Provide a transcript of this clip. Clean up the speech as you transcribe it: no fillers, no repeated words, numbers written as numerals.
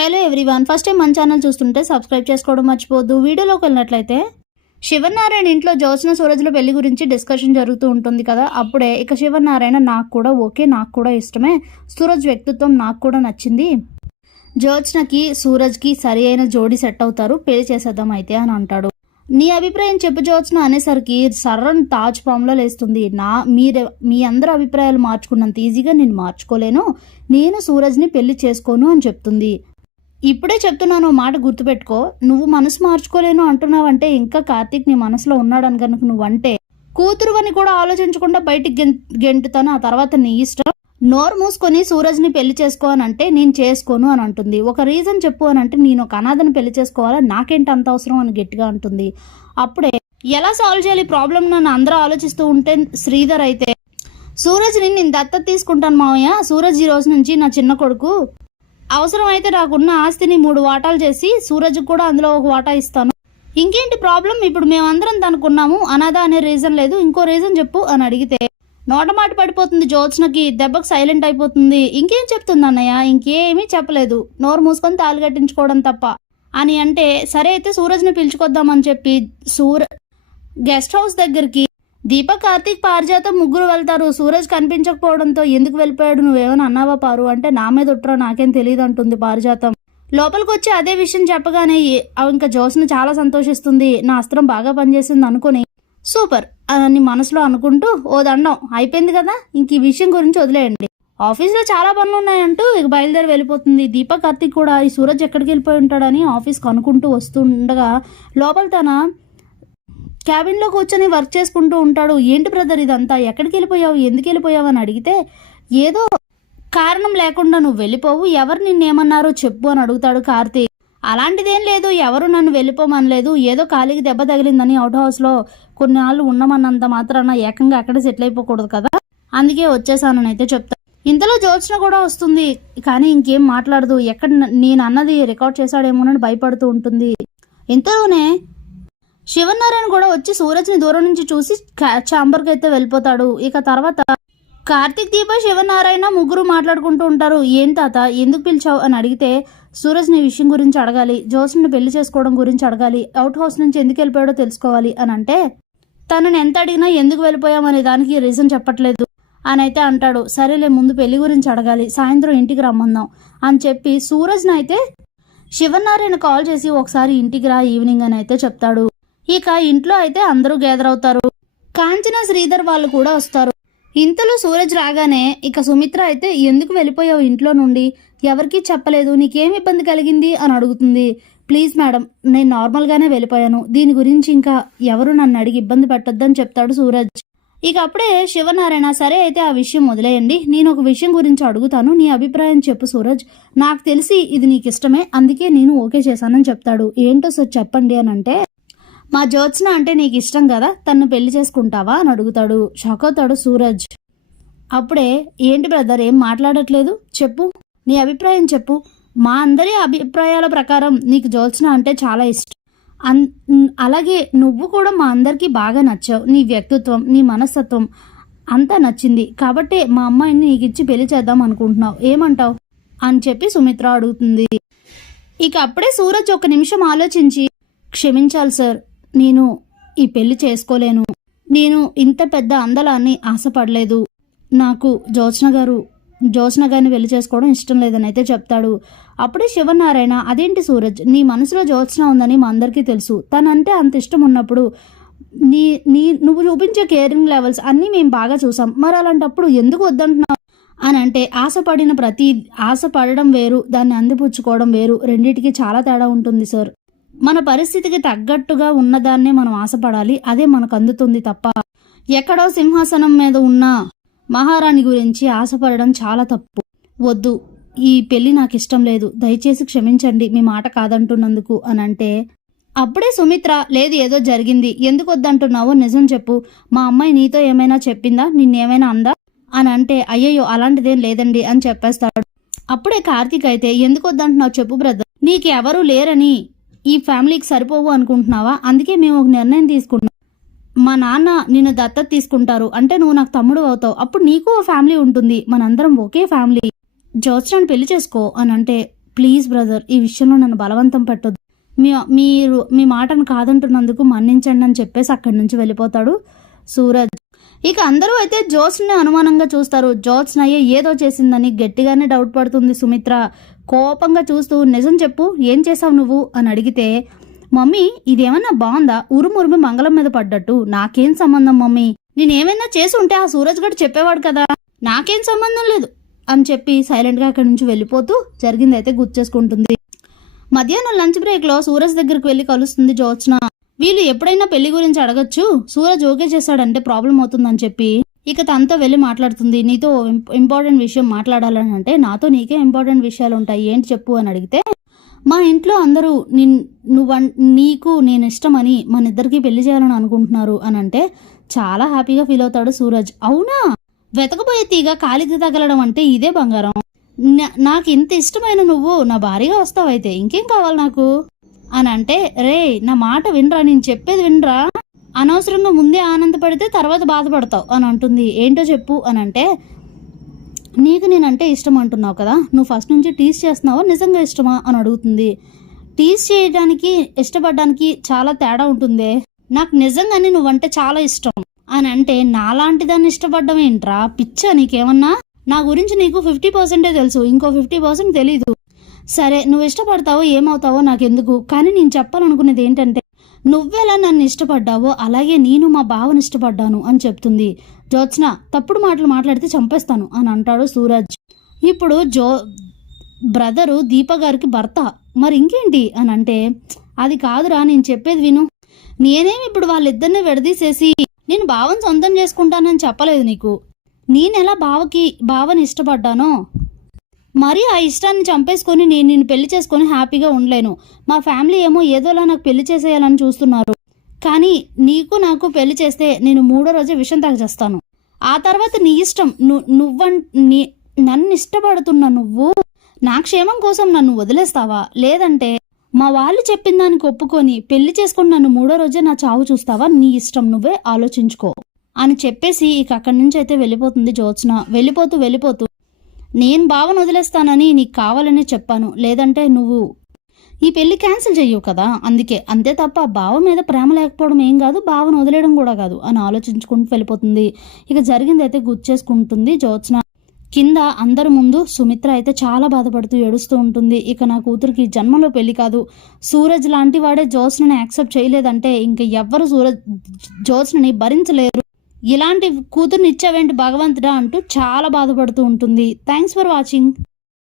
Hello everyone, first time మన channel చూస్తుంటే subscribe చేసుకోవడం మర్చిపోవద్దు. వీడియోలోకి వెళ్ళినట్లయితే శివనారాయణ ఇంట్లో జ్యోత్స్న సూరజ్ల పెళ్లి గురించి డిస్కషన్ జరుగుతూ ఉంటుంది కదా. అప్పుడే ఇక శివనారాయణ నాకు కూడా ఓకే, నాకు కూడా ఇష్టమే, సూరజ్ వ్యక్తిత్వం నాకు కూడా నచ్చింది, జ్యోత్స్నకి సూరజ్కి సరి అయిన జోడీ సెట్ అవుతారు, పెళ్లి చేసేద్దాం అయితే అని అంటాడు. నీ అభిప్రాయం చెప్పు జ్యోత్స్న అనేసరికి సర్రన్ తాజ్ పాములో లేస్తుంది. మీ అందరి అభిప్రాయాలు మార్చుకున్నంత ఈజీగా నేను మార్చుకోలేను, నేను సూరజ్ని పెళ్లి చేసుకోను అని చెప్తుంది. ఇప్పుడే చెప్తున్నాను, మాట గుర్తుపెట్టుకో, నువ్వు మనసు మార్చుకోలేను అంటున్నావంటే ఇంకా కార్తీక్ నీ మనసులో ఉన్నాడని కనుక నువ్వంటే కూతురు అని కూడా ఆలోచించకుండా బయటికి గెంటుతాను, ఆ తర్వాత నీ ఇష్టం, నోరు మూసుకొని సూరజ్ని పెళ్లి చేసుకో అని అంటే నేను చేసుకోను అని అంటుంది. ఒక రీజన్ చెప్పు అని అంటే నేను ఒక అనాథని పెళ్లి చేసుకోవాలా, నాకేంటి అంత అవసరం అని గట్టిగా అంటుంది. అప్పుడే ఎలా సాల్వ్ చేయాలి ప్రాబ్లం నన్ను అందరూ ఆలోచిస్తూ ఉంటే శ్రీధర్ అయితే సూరజ్ని నేను దత్తత తీసుకుంటాను మావయ్య, సూరజ్ ఈ రోజు నుంచి నా చిన్న కొడుకు, అవసరం అయితే నాకున్న ఆస్తిని 3 వాటాలు చేసి సూరజ్కి కూడా అందులో ఒక వాటా ఇస్తాను, ఇంకేంటి ప్రాబ్లం, ఇప్పుడు మేమందరం తనుకున్నాము, అనాథ అనే రీజన్ లేదు, ఇంకో రీజన్ చెప్పు అని అడిగితే నోటమాట పడిపోతుంది జ్యోత్స్నకి, దెబ్బకు సైలెంట్ అయిపోతుంది. ఇంకేం చెప్తుంది అన్నయ్య, ఇంకేమీ చెప్పలేదు, నోరు మూసుకొని తాళి కట్టించుకోవడం తప్ప అని అంటే సరే అయితే సూరజ్ని పిలుచుకొద్దామని చెప్పి గెస్ట్ హౌస్ దగ్గరికి దీపక్, కార్తీక్, పారిజాతం ముగ్గురు వెళ్తారు. సూరజ్ కనిపించకపోవడంతో ఎందుకు వెళ్ళిపోయాడు, నువ్వేమైనా అన్నావా పారు అంటే నా మీద ఉట్రా నాకేం తెలియదు అంటుంది పారిజాతం. లోపలికి వచ్చి అదే విషయం చెప్పగానే ఇంకా జ్యోత్స్న చాలా సంతోషిస్తుంది, నా అస్త్రం బాగా పనిచేసింది అనుకుని సూపర్ అని మనసులో అనుకుంటూ ఓ దండం అయిపోయింది కదా, ఇంక ఈ విషయం గురించి వదిలేయండి, ఆఫీస్లో చాలా పనులు ఉన్నాయంటూ ఇక బయలుదేరి వెళ్ళిపోతుంది. దీపక్, కార్తీక్ కూడా ఈ సూరజ్ ఎక్కడికి వెళ్ళిపోయి ఉంటాడని ఆఫీస్కి అనుకుంటూ వస్తుండగా లోపల తన క్యాబిన్లో కూర్చొని వర్క్ చేసుకుంటూ ఉంటాడు. ఏంటి బ్రదర్ ఇదంతా, ఎక్కడికి వెళ్ళిపోయావు, ఎందుకు వెళ్ళిపోయావు అని అడిగితే ఏదో కారణం లేకుండా నువ్వు వెళ్ళిపోవు, ఎవరు నిన్నేమన్నారో చెప్పు అని అడుగుతాడు కార్తీక్. అలాంటిదేం లేదు, ఎవరు నన్ను వెళ్ళిపోమనలేదు, ఏదో ఖాళీకి దెబ్బ తగిలిందని అవుట్ హౌస్లో కొన్ని నాళ్ళు ఉండమన్నంత మాత్రాన ఏకంగా అక్కడ సెటిల్ అయిపోకూడదు కదా, అందుకే వచ్చేసానని అయితే చెప్తాను. ఇంతలో జ్యోత్స్న కూడా వస్తుంది, కానీ ఇంకేం మాట్లాడదు, ఎక్కడ నేను అన్నది రికార్డ్ చేశాడేమోనని భయపడుతూ ఉంటుంది. ఇంతలోనే శివనారాయణ కూడా వచ్చి సూరజ్ని దూరం నుంచి చూసి ఛాంబర్కి అయితే వెళ్ళిపోతాడు. ఇక తర్వాత కార్తీక్, దీప, శివనారాయణ ముగ్గురు మాట్లాడుకుంటూ ఉంటారు. ఏం తాత ఎందుకు పిలిచావు అని అడిగితే సూరజ్ని విషయం గురించి అడగాలి, జ్యోత్స్నని పెళ్లి చేసుకోవడం గురించి అడగాలి, అవుట్ హౌస్ నుంచి ఎందుకు వెళ్ళిపోయాడో తెలుసుకోవాలి అని అంటే తనని ఎంత అడిగినా ఎందుకు వెళ్ళిపోయామనే దానికి రీజన్ చెప్పట్లేదు అని అయితే అంటాడు. సరేలే ముందు పెళ్లి గురించి అడగాలి, సాయంత్రం ఇంటికి రమ్మందాం అని చెప్పి సూరజ్ని అయితే శివనారాయణ కాల్ చేసి ఒకసారి ఇంటికి రా ఈవినింగ్ అని అయితే చెప్తాడు. ఇక ఇంట్లో అయితే అందరూ గ్యాదర్ అవుతారు, కాంచన, శ్రీధర్ వాళ్ళు కూడా వస్తారు. ఇంతలో సూరజ్ రాగానే ఇక సుమిత్ర అయితే ఎందుకు వెళ్ళిపోయావు ఇంట్లో నుండి, ఎవరికీ చెప్పలేదు, నీకేం ఇబ్బంది కలిగింది అని అడుగుతుంది. ప్లీజ్ మేడం, నేను నార్మల్గానే వెళ్ళిపోయాను, దీని గురించి ఇంకా ఎవరు నన్ను అడిగి ఇబ్బంది పెట్టొద్దని చెప్తాడు సూరజ్. ఇక అప్పుడే శివనారాయణ సరే అయితే ఆ విషయం వదిలేయండి, నేను ఒక విషయం గురించి అడుగుతాను, నీ అభిప్రాయం చెప్పు సూరజ్, నాకు తెలిసి ఇది నీకు ఇష్టమే, అందుకే నేను ఓకే చేశానని చెప్తాడు. ఏంటో సార్ చెప్పండి అని అంటే మా జ్యోత్స్న అంటే నీకు ఇష్టం కదా, తన్ను పెళ్లి చేసుకుంటావా అని అడుగుతాడు. షాక్ అవుతాడు సూరజ్. అప్పుడే ఏంటి బ్రదర్ ఏం మాట్లాడట్లేదు, చెప్పు నీ అభిప్రాయం చెప్పు, మా అందరి అభిప్రాయాల ప్రకారం నీకు జ్యోత్స్న అంటే చాలా ఇష్టం, అలాగే నువ్వు కూడా మా అందరికీ బాగా నచ్చావు, నీ వ్యక్తిత్వం, నీ మనస్తత్వం అంతా నచ్చింది, కాబట్టి మా అమ్మాయిని నీకు ఇచ్చి పెళ్లి చేద్దాం అనుకుంటున్నావు, ఏమంటావు అని చెప్పి సుమిత్ర అడుగుతుంది. ఇక అప్పుడే సూరజ్ ఒక నిమిషం ఆలోచించి క్షమించాలి సార్, నేను ఈ పెళ్లి చేసుకోలేను, నేను ఇంత పెద్ద అందలాన్ని ఆశపడలేదు, నాకు జ్యోత్స్న గారిని పెళ్లి చేసుకోవడం ఇష్టం లేదని అయితే చెప్తాడు. అప్పుడే శివనారాయణ అదేంటి సూరజ్, నీ మనసులో జ్యోత్స్న ఉందని మా అందరికీ తెలుసు, తనంటే అంత ఇష్టం ఉన్నప్పుడు నువ్వు చూపించే కేరింగ్ లెవెల్స్ అన్నీ మేము బాగా చూసాం, మరి అలాంటప్పుడు ఎందుకు వద్దంటున్నావు అని అంటే ఆశపడడం వేరు, దాన్ని అందిపుచ్చుకోవడం వేరు, రెండింటికి చాలా తేడా ఉంటుంది సార్, మన పరిస్థితికి తగ్గట్టుగా ఉన్నదాన్నే మనం ఆశపడాలి, అదే మనకు అందుతుంది తప్ప ఎక్కడో సింహాసనం మీద ఉన్న మహారాణి గురించి ఆశపడడం చాలా తప్పు, వద్దు, ఈ పెళ్లి నాకు ఇష్టం లేదు, దయచేసి క్షమించండి మీ మాట కాదంటున్నందుకు అని అంటే అప్పుడే సుమిత్ర లేదు ఏదో జరిగింది, ఎందుకు వద్దంటున్నావో నిజం చెప్పు, మా అమ్మాయి నీతో ఏమైనా చెప్పిందా, నిన్నేమైనా అందా అని అంటే అయ్యయ్యో అలాంటిదేం లేదండి అని చెప్పేస్తాడు. అప్పుడే కార్తీక్ అయితే ఎందుకు వద్దంటున్నావు చెప్పు బ్రదర్, నీకు ఎవరూ లేరని ఈ ఫ్యామిలీకి సరిపోవు అనుకుంటున్నావా, అందుకే మేము ఒక నిర్ణయం తీసుకున్నాం, మా నాన్న నిన్ను దత్తత తీసుకుంటారు అంటే నువ్వు నాకు తమ్ముడు అవుతావు, అప్పుడు నీకు ఓ ఫ్యామిలీ ఉంటుంది, మనందరం ఒకే ఫ్యామిలీ, జ్యోత్స్నని పెళ్లి చేసుకో అని అంటే ప్లీజ్ బ్రదర్, ఈ విషయంలో నన్ను బలవంతం పెట్టొద్దు, మీరు మీ మాటను కాదంటున్నందుకు మన్నించండి అని చెప్పేసి అక్కడి నుంచి వెళ్ళిపోతాడు సూరజ్. ఇక అందరూ అయితే జ్యోత్స్నని అనుమానంగా చూస్తారు. జ్యోత్స్నయ్య ఏదో చేసిందని గట్టిగానే డౌట్ పడుతుంది సుమిత్ర. కోపంగా చూస్తూ నిజం చెప్పు, ఏం చేసావు నువ్వు అని అడిగితే, మమ్మీ ఇదేమన్నా బాగుందా, ఉరుమురుమి మంగళం మీద పడ్డట్టు, నాకేం సంబంధం మమ్మీ, నేనేమైనా చేసి ఉంటే ఆ సూరజ్ గడు చెప్పేవాడు కదా, నాకేం సంబంధం లేదు అని చెప్పి సైలెంట్గా అక్కడి నుంచి వెళ్ళిపోతూ జరిగిందైతే గుర్తేసుకుంటుంది. మధ్యాహ్నం లంచ్ బ్రేక్లో సూరజ్ దగ్గరికి వెళ్ళి కలుస్తుంది జ్యోత్స్న. వీళ్ళు ఎప్పుడైనా పెళ్లి గురించి అడగచ్చు, సూరజ్ ఓకే చేశాడంటే ప్రాబ్లం అవుతుందని చెప్పి ఇక తనతో వెళ్ళి మాట్లాడుతుంది. నీతో ఇంపార్టెంట్ విషయం మాట్లాడాలని అంటే, నాతో నీకే ఇంపార్టెంట్ విషయాలు ఉంటాయి, ఏంటి చెప్పు అని అడిగితే, మా ఇంట్లో అందరూ నీకు నేను ఇష్టమని మన ఇద్దరికి పెళ్లి చేయాలని అనుకుంటున్నారు అని అంటే చాలా హ్యాపీగా ఫీల్ అవుతాడు సూరజ్. అవునా, వెతకబోయే తీగ కాలికి తగలడం అంటే ఇదే బంగారం, నాకు ఇంత ఇష్టమైన నువ్వు నా భార్యగా వస్తావైతే ఇంకేం కావాలి నాకు అని అంటే, రే నా మాట వినరా, నేను చెప్పేది వినరా, అనవసరంగా ముందే ఆనందపడితే తర్వాత బాధపడతావు అని అంటుంది. ఏంటో చెప్పు అని అంటే, నీకు నేనంటే ఇష్టం అంటున్నావు కదా, నువ్వు ఫస్ట్ నుంచి టీస్ చేస్తున్నావా నిజంగా ఇష్టమా అని అడుగుతుంది. టీస్ చేయడానికి ఇష్టపడడానికి చాలా తేడా ఉంటుందే, నాకు నిజంగానే నువ్వంటే చాలా ఇష్టం అని అంటే, నాలాంటి దాన్ని ఇష్టపడ్డం ఏంట్రా పిచ్చా నీకేమన్నా, నా గురించి నీకు 50% తెలుసు, ఇంకో 50% తెలీదు. సరే నువ్వు ఇష్టపడతావో ఏమవుతావో నాకెందుకు, కానీ నేను చెప్పాలనుకునేది ఏంటంటే, నువ్వెలా నన్ను ఇష్టపడ్డావో అలాగే నేను మా బావని ఇష్టపడ్డాను అని చెప్తుంది. జ్యోత్స్న తప్పుడు మాటలు మాట్లాడితే చంపేస్తాను అని అంటాడు సూరజ్. ఇప్పుడు బ్రదరు దీప గారికి భర్త, మరి ఇంకేంటి అని అంటే, అది కాదురా నేను చెప్పేది విను, నేనేమి ఇప్పుడు వాళ్ళిద్దరిని విడదీసేసి నేను బావని సొంతం చేసుకుంటానని చెప్పలేదు నీకు, నేనెలా బావని ఇష్టపడ్డానో మరి ఆ ఇష్టాన్ని చంపేసుకొని నేను నిన్ను పెళ్లి చేసుకొని హ్యాపీగా ఉండలేను. మా ఫ్యామిలీ ఏమో ఏదోలా నాకు పెళ్లి చేసేయాలని చూస్తున్నారు, కానీ నీకు నాకు పెళ్లి చేస్తే నేను 3వ రోజే విషం తాగేస్తాను. ఆ తర్వాత నీ ఇష్టం, నన్ను ఇష్టపడుతున్న నువ్వు నా క్షేమం కోసం నన్ను వదిలేస్తావా, లేదంటే మా వాళ్ళు చెప్పిన దానికి ఒప్పుకొని పెళ్లి చేసుకుని నన్ను 3వ రోజే నా చావు చూస్తావా, నీ ఇష్టం, నువ్వే ఆలోచించుకో అని చెప్పేసి ఇక అక్కడి నుంచి అయితే వెళ్ళిపోతుంది జ్యోత్స్న. వెళ్ళిపోతూ నేను బావను వదిలేస్తానని నీకు కావాలని చెప్పాను, లేదంటే నువ్వు ఈ పెళ్లి క్యాన్సిల్ చెయ్యవు కదా, అందుకే, అంతే తప్ప బావ మీద ప్రేమ లేకపోవడం ఏం కాదు, బావను వదిలేయడం కూడా కాదు అని ఆలోచించుకుంటూ వెళ్ళిపోతుంది. ఇక జరిగిందైతే గుర్చేసుకుంటుంది జ్యోత్స్న. కింద అందరి ముందు సుమిత్ర అయితే చాలా బాధపడుతూ ఏడుస్తూ ఉంటుంది. ఇక నా కూతురికి జన్మలో పెళ్లి కాదు, సూరజ్ లాంటి వాడే జ్యోత్స్నని యాక్సెప్ట్ చేయలేదంటే ఇంక ఎవ్వరు జ్యోత్స్నని భరించలేరు, ఇలాంటి కూతుర్ని ఇచ్చావేంటి భగవంతుడా అంటూ చాలా బాధపడుతూ ఉంటుంది. Thanks for watching.